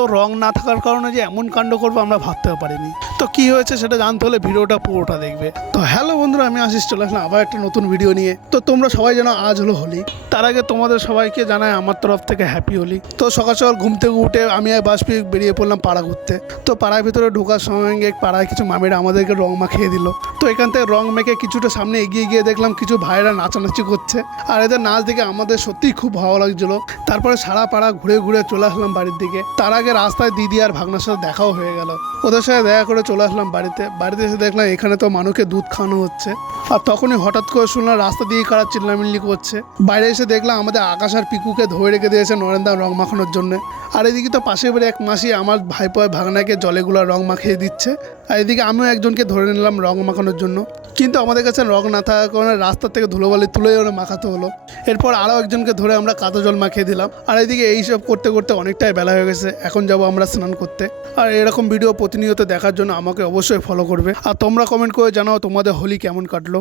তো রং না থাকার কারণে যে এমন কাণ্ড করবো আমরা ভাবতেও পারিনি। তো কি হয়েছে সেটা জানতে হলে ভিডিওটা পুরোটা দেখবে। তো হ্যালো বন্ধুরা, আমি আশিস চলে আসলাম আবার একটা নতুন ভিডিও নিয়ে। তো তোমরা সবাই জানো আজ হলো হোলি। তার আগে তোমাদের সবাইকে জানাই আমার তরফ থেকে হ্যাপি হোলি। তো সকাল সকাল ঘুম থেকে উঠে আমি আর বাসপি বেরিয়ে পড়লাম পাড়া ঘুরতে। তো পাড়ার ভিতরে ঢোকার সময় পাড়ায় কিছু মামিরা আমাদেরকে রং মাখিয়ে দিল। তো এখান থেকে রং মেখে কিছুটা সামনে এগিয়ে গিয়ে দেখলাম কিছু ভাইরা নাচানাচি করছে, আর এদের নাচ দেখে আমাদের সত্যিই খুব ভালো লাগছিল। তারপরে সারা পাড়া ঘুরে ঘুরে চলে আসলাম বাড়ির দিকে। তার আগে রাস্তায় দিদি আর ভাগনার সাথে দেখাও হয়ে গেল। ওদের সাথে দেখা করে চলে আসলাম বাড়িতে এসে দেখলাম এখানে তো মানুষকে দুধ খাওয়ানো হচ্ছে। আর তখনই হঠাৎ করে শুনলাম রাস্তা দিয়ে কারা চিল্লামিল্লি করছে। বাইরে এসে দেখলাম আমাদের আকাশ আর পিকুকে ধরে রেখে দিয়েছে নরেন্দা রং মাখানোর জন্য। আর এদিকে তো পাশের বাড়ি এক মাসি আমার ভাইপো ভাগনাকে জলেগুলো রং মাখিয়ে দিচ্ছে। আর এদিকে আমিও একজনকে ধরে নিলাম রং মাখানোর জন্য, কিন্তু আমাদের কাছে রং না থাকার কারণে রাস্তা থেকে ধুলোবালি তুলে ওরা মাখাতে হলো। এরপর আরও একজনকে ধরে আমরা কাদা জল মাখিয়ে দিলাম। আর এদিকে এইসব করতে করতে অনেকটাই বেলা হয়ে গেছে, এখন যাব আমরা স্নান করতে। আর এরকম ভিডিও প্রতিনিয়ত দেখার জন্য আমাকে অবশ্যই ফলো করবে। আর তোমরা কমেন্ট করে জানাও তোমাদের হোলি কেমন কাটলো।